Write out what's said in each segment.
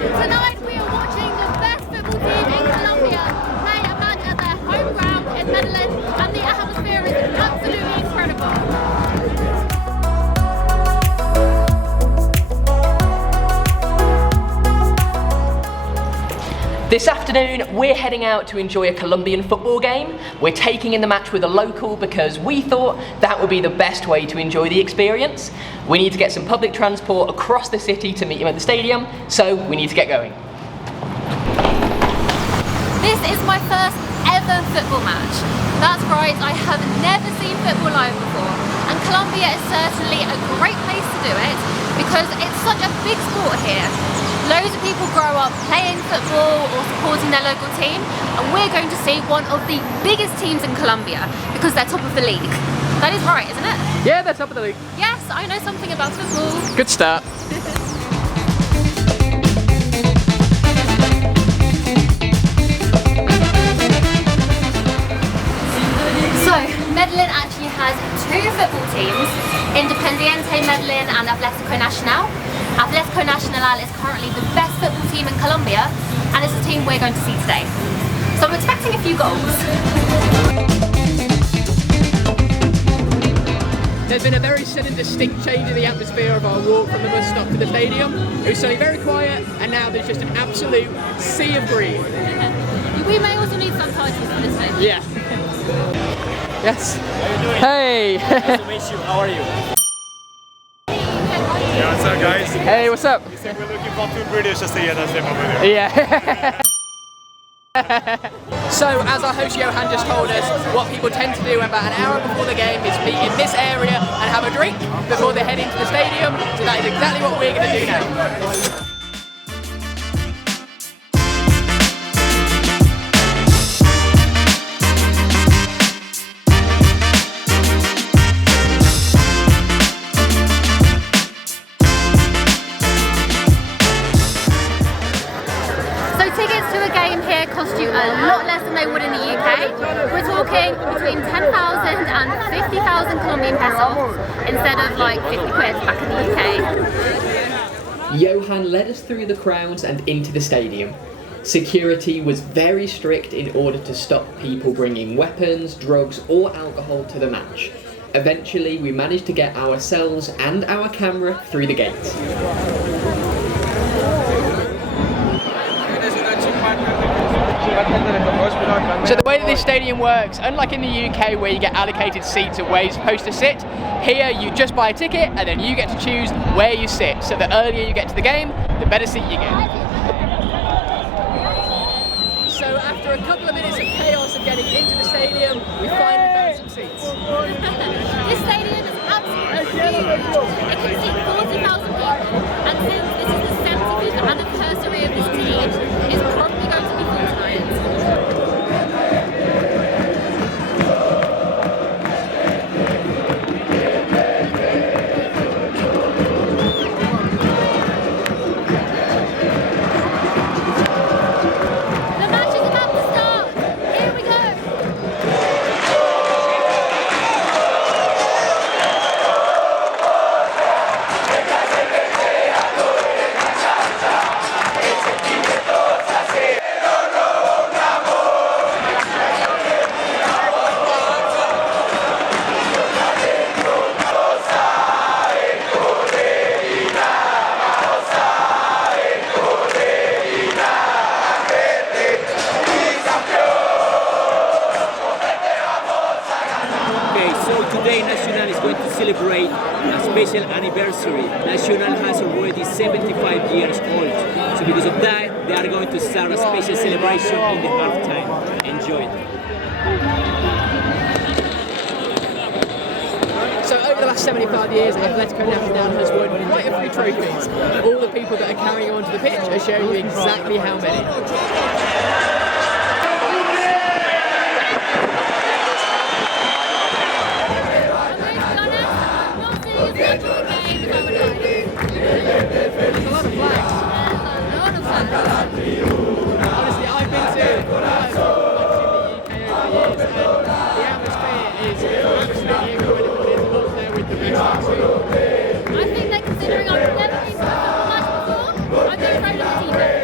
Tonight we are watching the best football team in Colombia play a match at their home ground in Medellin, and the atmosphere is absolutely incredible. This afternoon, we're heading out to enjoy a Colombian football game. We're taking in the match with a local because we thought that would be the best way to enjoy the experience. We need to get some public transport across the city to meet him at the stadium, so we need to get going. This is my first ever football match. That's right, I have never seen football live before, and Colombia is certainly a great place to do it because it's such a big sport here. Loads of people grow up playing football or supporting their local team, and we're going to see one of the biggest teams in Colombia because they're top of the league. That is right, isn't it? Yeah, they're top of the league. Yes, I know something about football. Good start. So, Medellin actually has two football teams, Independiente Medellin and Atlético Nacional. Atlético Nacional is currently the best football team in Colombia, and it's the team we're going to see today. So I'm expecting a few goals. There's been a very sudden distinct change in the atmosphere of our walk from the bus stop to the stadium. It was suddenly very quiet, and now there's just an absolute sea of green. We may also need subtitles for this thing. Yeah. Yes. How are you doing? Hey. Nice to meet you. How are you? Yeah, what's up, guys? Hey, what's up? We said we're looking for two British to see the same over there. Yeah. So, as our host Johan just told us, what people tend to do about an hour before the game is meet in this area and have a drink before they head into the stadium. So that is exactly what we're going to do now. Tickets to a game here cost you a lot less than they would in the UK. We're talking between 10,000 and 50,000 Colombian pesos instead of like 50 quid back in the UK. Johan led us through the crowds and into the stadium. Security was very strict in order to stop people bringing weapons, drugs or alcohol to the match. Eventually we managed to get ourselves and our camera through the gates. So the way that this stadium works, unlike in the UK where you get allocated seats of where you're supposed to sit, here you just buy a ticket and then you get to choose where you sit. So the earlier you get to the game, the better seat you get. So after a couple of minutes of chaos of getting into the stadium, we finally found some seats. This stadium is absolutely huge. It can seat 40,000 people, and since this is the 75th anniversary of this team, it's probably going to be full tonight. Today Nacional is going to celebrate a special anniversary. Nacional has already 75 years old. So because of that, they are going to start a special celebration in the halftime. Enjoy it. So over the last 75 years, Atlético Nacional has won quite a few trophies. All the people that are carrying on to the pitch are showing you exactly how many. There's a lot of flags. Honestly, I've been to the UK over the years, and the atmosphere is absolutely incredible. It's up there with the best. I think they're considering I've never been to a football match before. I've been afraid of the TV.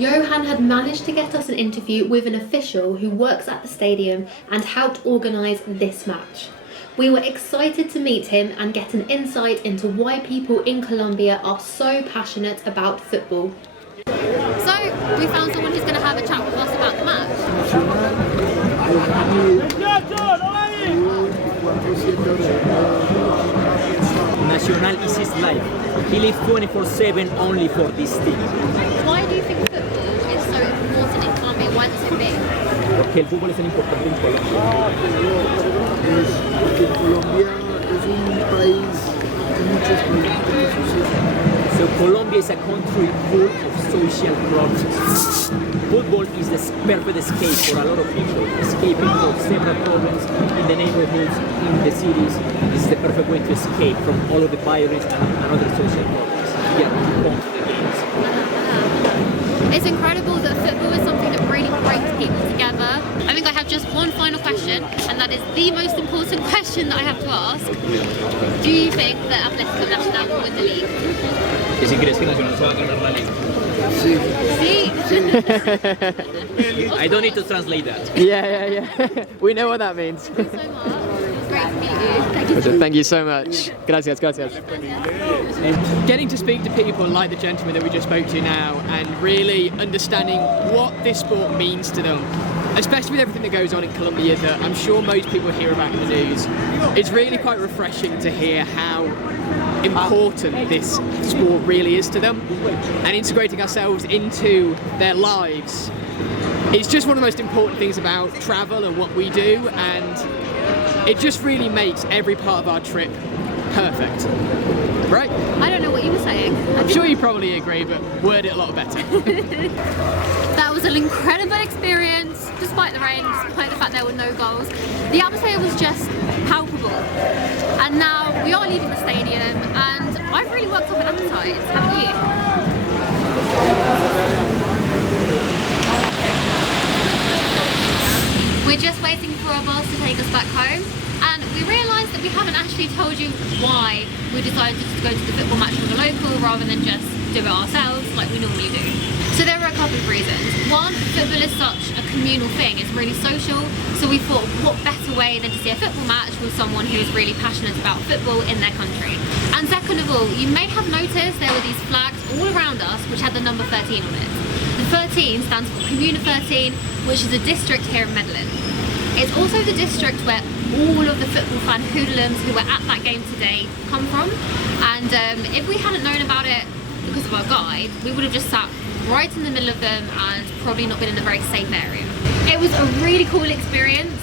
Johan had managed to get us an interview with an official who works at the stadium and helped organise this match. We were excited to meet him and get an insight into why people in Colombia are so passionate about football. So, we found someone who's going to have a chat with us about the match. Nacional is his life. He lives 24/7 only for this team. Why do you think football is so important in Colombia? Why is it so big? Porque el fútbol es tan importante en Colombia. Porque Colombia es un país de muchos problemas. So Colombia is a country full of social problems. Football is the perfect escape for a lot of people, escaping from several problems in the neighborhoods, in the cities. This is the perfect way to escape from all of the violence and other social problems. Yeah, keep on to the games. It's incredible that football is something that really brings people together. I think I have just one final question, and that is the most important question that I have to ask. Do you think that Atlético Nacional will win the league? ¿Y si crees que Nacional se va a ganar la liga? Sí. I don't need to translate that. Yeah. We know what that means. Thank you so much. It was great to meet you. Thank you so much. Gracias. Getting to speak to people like the gentleman that we just spoke to now and really understanding what this sport means to them, especially with everything that goes on in Colombia that I'm sure most people hear about in the news, it's really quite refreshing to hear how important this sport really is to them, and integrating ourselves into their lives. It's just one of the most important things about travel and what we do, and it just really makes every part of our trip perfect. Right? I don't know what you were saying. I'm sure you probably agree, but word it a lot better. That was an incredible experience, despite the rain, despite the fact there were no goals. The atmosphere was just palpable. And now we are leaving the stadium, and I've really worked up an appetite, haven't you? We're just waiting for our boss to take us back home, and we realised that we haven't actually told you why we decided to go to the football match with a local rather than just do it ourselves like we normally do. So there are a couple of reasons. One, football is such a communal thing, it's really social, so we thought what better way than to see a football match with someone who is really passionate about football in their country. And second of all, you may have noticed there were these flags all around us which had the number 13 on it. The 13 stands for Comuna 13, which is a district here in Medellin. It's also the district where all of the football fan hoodlums who were at that game today come from, and if we hadn't known about it because of our guide, we would have just sat right in the middle of them and probably not been in a very safe area. It was a really cool experience.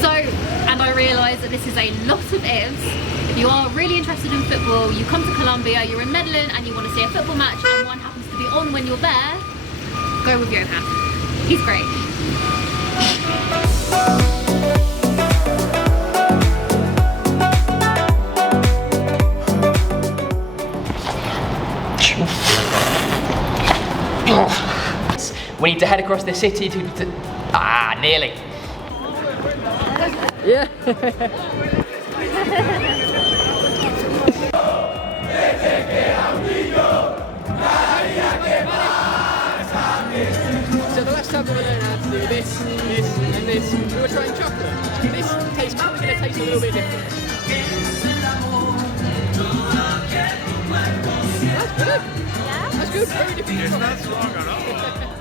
So, and I realise that this is a lot of ifs. If you are really interested in football, you come to Colombia, you're in Medellin and you want to see a football match and one happens to be on when you're there, go with Johan. He's great. We need to head across the city to nearly. Yeah. So the last time we learned how to do this, and this, we were trying chocolate. This tastes probably going to taste a little bit different. That's good. Yeah? That's good. Very different. It's not strong enough.